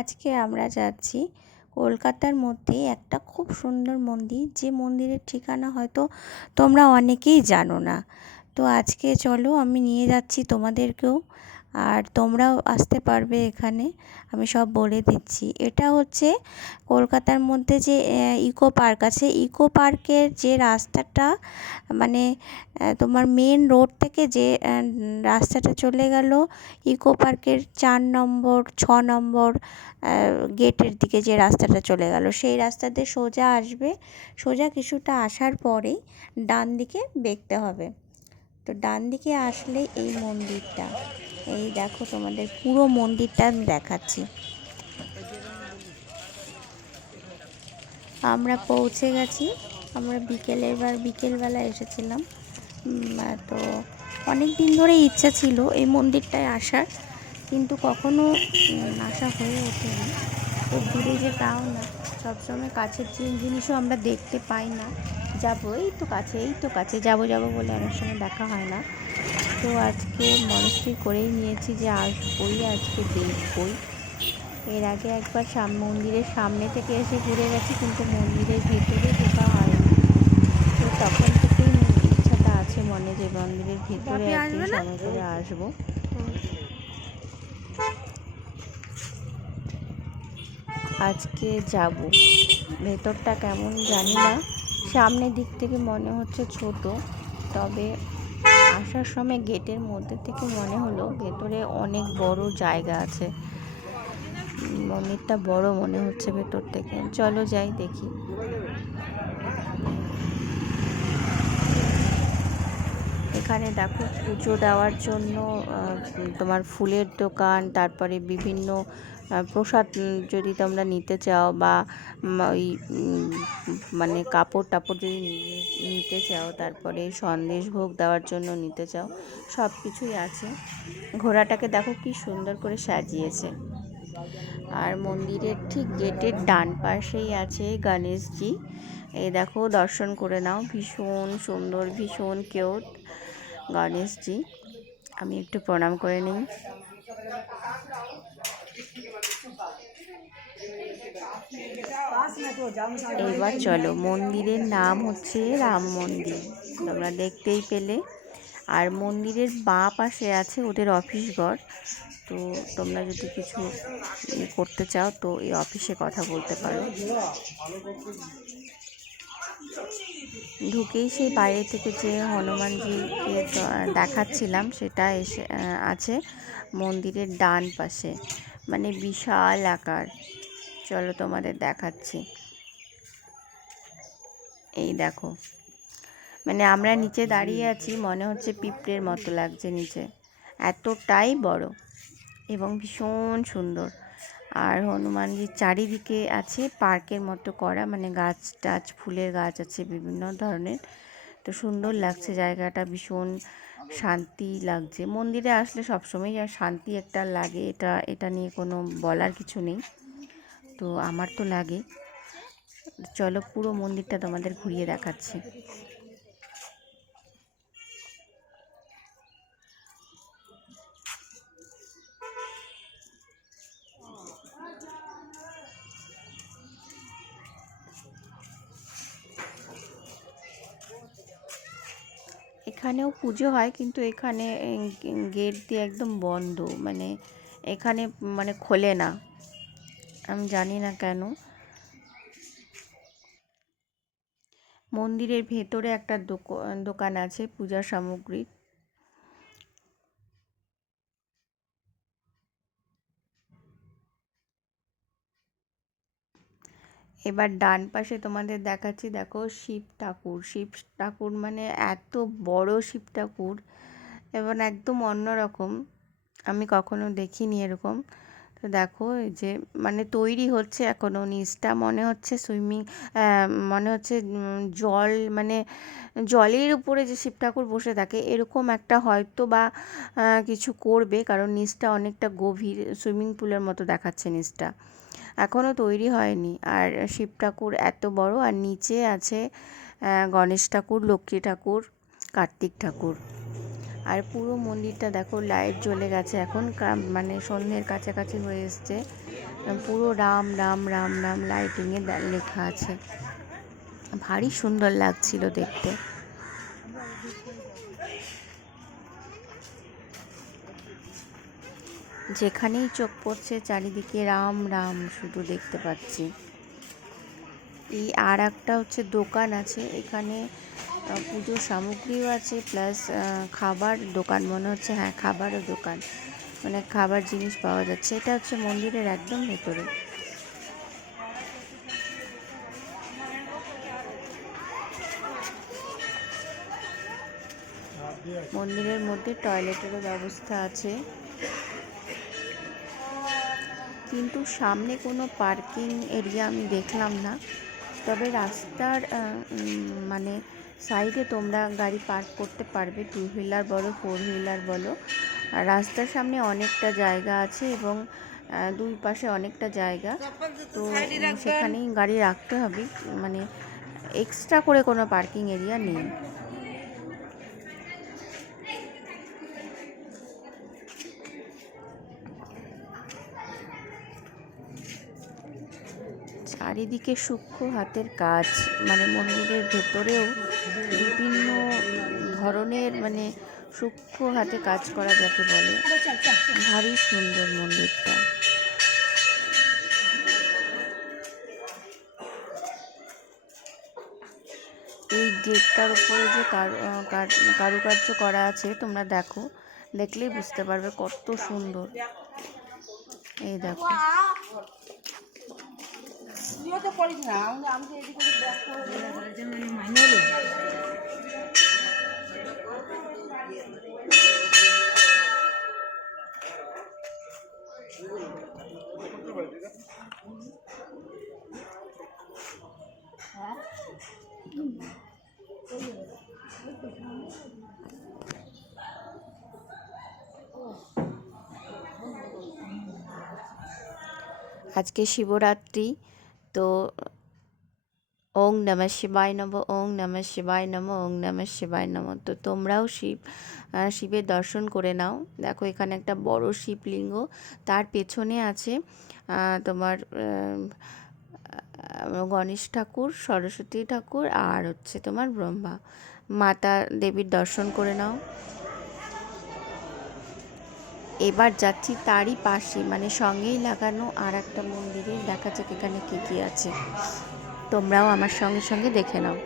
আজকে আমরা যাচ্ছি কলকাতার মধ্যে একটা খুব সুন্দর মন্দির, যে মন্দিরের ঠিকানা হয়তো তোমরা অনেকেই জানো না। তো আজকে চলো, আমি নিয়ে যাচ্ছি তোমাদেরকেও, আর তোমরাও আসতে পারবে এখানে। আমি সব বলে দিচ্ছি। এটা হচ্ছে কলকাতার মধ্যে যে ইকো পার্ক আছে, ইকো পার্কের যে রাস্তাটা, মানে তোমার মেন রোড থেকে যে রাস্তাটা চলে গেল ইকো পার্কের 4 নম্বর 6 নম্বর গেটের দিকে, যে রাস্তাটা চলে গেল সেই রাস্তা দিয়ে সোজা আসবে। সোজা কিছুটা আসার পরেই ডান দিকে বেঁকতে হবে। তো ডান দিকে আসলে এই মন্দিরটা, এই দেখো, তোমাদের পুরো মন্দিরটা আমি দেখাচ্ছি। আমরা পৌঁছে গেছি। আমরা বিকেলবেলা এসেছিলাম। তো অনেক দিন ধরে ইচ্ছা ছিল এই মন্দিরটায় আসার, কিন্তু কখনো আসা হয়ে ওঠেনি। খুব দূরে যে তাও না, সবসময় কাছের জিনিসও আমরা দেখতে পাই না। যাবো, এই তো কাছে যাবো বলে অনেক সময় দেখা হয় না। তো আজকে মনস্থির করেই নিয়েছি যে আসবই, আজকে দেখবই। এর আগে একবার মন্দিরের সামনে থেকে এসে ঘুরে গেছি, কিন্তু মন্দিরের ভেতরে ঢোকা হয়নি। তো তখন থেকেই ইচ্ছাটা আছে মনে, যে মন্দিরের ভিতরে একদিন সময় করে আসবো। আজকে যাব। ভেতরটা কেমন জানি না, সামনের দিক থেকে মনে হচ্ছে ছোট, তবে আসার সময় গেটের মধ্যে থেকে মনে হলো ভেতরে অনেক বড় জায়গা আছে। মন্দিরটা বড় মনে হচ্ছে ভেতর থেকে। চলো যাই দেখি। এখানে দেখো, পুজো দেওয়ার জন্য তোমার ফুলের দোকান, তারপরে বিভিন্ন প্রসাদ যদি তোমরা নিতে চাও, বা ওই মানে কাপড় টাপড় যদি নিতে চাও, তারপরে সন্দেশ ভোগ দেওয়ার জন্য নিতে চাও, সব কিছুই আছে। ঘোড়াটাকে দেখো কি সুন্দর করে সাজিয়েছে। আর মন্দিরের ঠিক গেটের ডান পাশেই আছে গণেশজি। এই দেখো, দর্শন করে নাও, ভীষণ সুন্দর, ভীষণ কিউট গণেশজি। আমি একটু প্রণাম করে নিই। এইবার চলো, মন্দিরের নাম হচ্ছে রাম মন্দির, তোমরা দেখতেই পেলে। আর মন্দিরের বাঁ পাশে আছে ওদের অফিস ঘর। তো তোমরা যদি কিছু করতে চাও তো এই অফিসে কথা বলতে পারো। ঢুকেই সেই বাইরে থেকে যে হনুমানজিকে দেখাচ্ছিলাম, সেটা এসে আছে মন্দিরের ডান পাশে, মানে বিশাল আকার। চলো তোমাদের দেখাচ্ছি। এই দেখো, মানে আমরা নিচে দাঁড়িয়ে আছি, মনে হচ্ছে পিঁপড়ের মতো লাগছে নিচে, এতটাই বড় এবং ভীষণ সুন্দর। আর হনুমানজির চারিদিকে আছে পার্কের মতো করা, মানে গাছ টাছ, ফুলের গাছ আছে বিভিন্ন ধরনের। তো সুন্দর লাগছে জায়গাটা, ভীষণ শান্তি লাগছে। মন্দিরে আসলে সবসময় শান্তি একটা লাগে, এটা নিয়ে কোনো বলার কিছু নেই। তো আমার তো লাগে। চলো পুরো মন্দিরটা তোমাদের ঘুরিয়ে দেখাচ্ছি। এখানেও পুজো হয়, কিন্তু এখানে গেট দিয়ে একদম বন্ধ, মানে এখানে মানে খোলে না, আমি জানি না কেন। মন্দিরের ভেতরে একটা দোকান আছে পূজার সামগ্রী। এবার ডান পাশে তোমাদের দেখাচ্ছি, দেখো শিব ঠাকুর মানে এত বড় শিব ঠাকুর, এবং একদম অন্যরকম, আমি কখনো দেখিনি এরকম। তো দেখো, এই যে মানে তৈরি হচ্ছে এখনও, নিচটা মনে হচ্ছে মনে হচ্ছে জল, মানে জলের উপরে যে শিব ঠাকুর বসে থাকে এরকম একটা হয়তো বা কিছু করবে, কারণ নিচটা অনেকটা গভীর, সুইমিং পুলের মতো দেখাচ্ছে নিচটা, এখনও তৈরি হয়নি। আর শিব ঠাকুর এত বড়, আর নিচে আছে গণেশ ঠাকুর, লক্ষ্মী ঠাকুর, কার্তিক ঠাকুর। আর পুরো মন্দিরটা দেখো, লাইট জ্বলে গেছে এখন, মানে সন্ধ্যের কাছাকাছি হয়ে এসছে, পুরো রাম রাম রাম রাম লাইটিংয়ে লেখা আছে। ভারী সুন্দর লাগছিল দেখতে। যেখানেই চোখ পড়ছে চারিদিকে রাম রাম শুধু দেখতে পাচ্ছি। এই আর একটা হচ্ছে দোকান আছে এখানে, পুজোর সামগ্রীও আছে, প্লাস খাবার দোকান মনে হচ্ছে। হ্যাঁ, খাবারও দোকান, মানে খাবার জিনিস পাওয়া যাচ্ছে। এটা হচ্ছে মন্দিরের একদম ভেতরে। মন্দিরের মধ্যে টয়লেটেরও ব্যবস্থা আছে, কিন্তু সামনে কোনো পার্কিং এরিয়া আমি দেখলাম না। তবে রাস্তার মানে সাইডে তোমরা গাড়ি পার্ক করতে পারবে, 2 হুইলার বলো 4 হুইলার বলো। আর রাস্তার সামনে অনেকটা জায়গা আছে এবং দুই পাশে অনেকটা জায়গা, তো সেখানেই গাড়ি রাখতে হবে, মানে এক্সট্রা করে কোনো পার্কিং এরিয়া নেই। চারিদিকে সূক্ষ্ম হাতের কাজ, মানে মন্দিরের ভেতরেও বিভিন্ন ধরনের মানে সূক্ষ্ম হাতে কাজ করা যাকে বলে। ভারী সুন্দর মন্দিরটা। এই গেটটার উপরে যে কারুকার্য করা আছে তোমরা দেখো, দেখলেই বুঝতে পারবে কত সুন্দর। এই দেখো, আজকে শিবরাত্রি, তো ওং নমঃ শিবায় নমঃ, ওং নমঃ শিবায় নমঃ, ওং নমঃ শিবায় নমঃ। তো তোমরাও শিবের দর্শন করে নাও। দেখো এখানে একটা বড় শিবলিঙ্গ, তার পেছনে আছে তোমার গণেশ ঠাকুর, সরস্বতী ঠাকুর, আর হচ্ছে তোমার ব্রহ্মা মাতা দেবীর দর্শন করে নাও। এবার যাচ্ছি তারই পাশে, মানে সঙ্গেই লাগানো আর একটা মন্দিরে, দেখা যাক এখানে কী কী আছে। তোমরাও আমার সঙ্গে সঙ্গে দেখে নাও।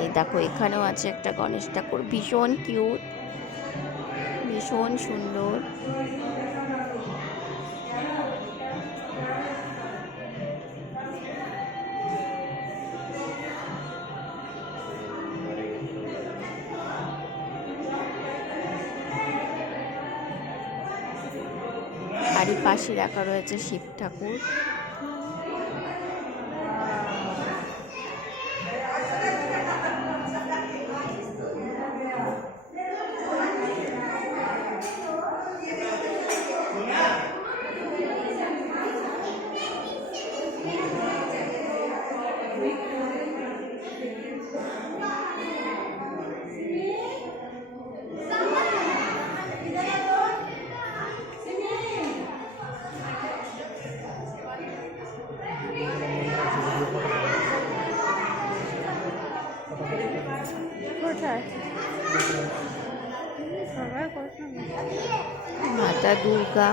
এই দেখো এখানেও আছে একটা গণেশ ঠাকুর, ভীষণ কিউট, ভীষণ সুন্দর। আর এই পাশে রাখা রয়েছে শিব ঠাকুর। মাতা দুর্গা,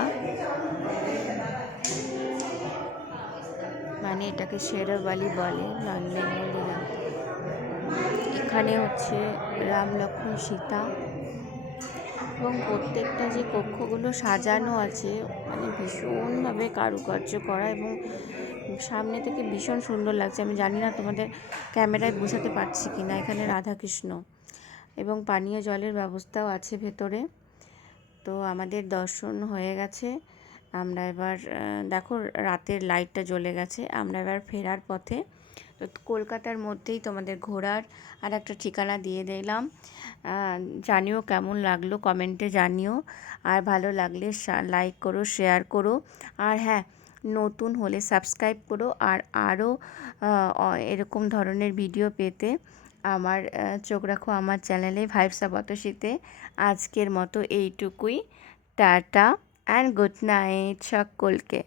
মানে এটাকে শেরবালি বলে নন বেঙ্গলিরা। এখানে হচ্ছে রাম লক্ষ্মণ সীতা, এবং প্রত্যেকটা যে কক্ষগুলো সাজানো আছে মানে ভীষণভাবে কারুকার্য করা, এবং সামনে থেকে ভীষণ সুন্দর লাগছে। আমি জানি না তোমাদের ক্যামেরায় বোঝাতে পারছি কি না। এখানে রাধাকৃষ্ণ এবং পানীয় জলের ব্যবস্থাও আছে ভেতরে। তো আমাদের দর্শন হয়ে গেছে। আমরা এবার দেখো রাতের লাইটটা জ্বলে গেছে। আমরা এবার ফেরার পথে তো কলকাতার মধ্যেই তোমাদের ঘোরার আর একটা ঠিকানা দিয়ে দিলাম। জানিও কেমন লাগলো, কমেন্টে জানিও। আর ভালো লাগলে লাইক করো, শেয়ার করো। আর হ্যাঁ, নতুন হলে সাবস্ক্রাইব করো। আর আরও এরকম ধরনের ভিডিও পেতে আমার চোখ রাখো আমার চ্যানেলে ভাইবস অফ অতসীতে। আজকের মতো এইটুকুই। টাটা অ্যান্ড গুড নাইট সকলকে।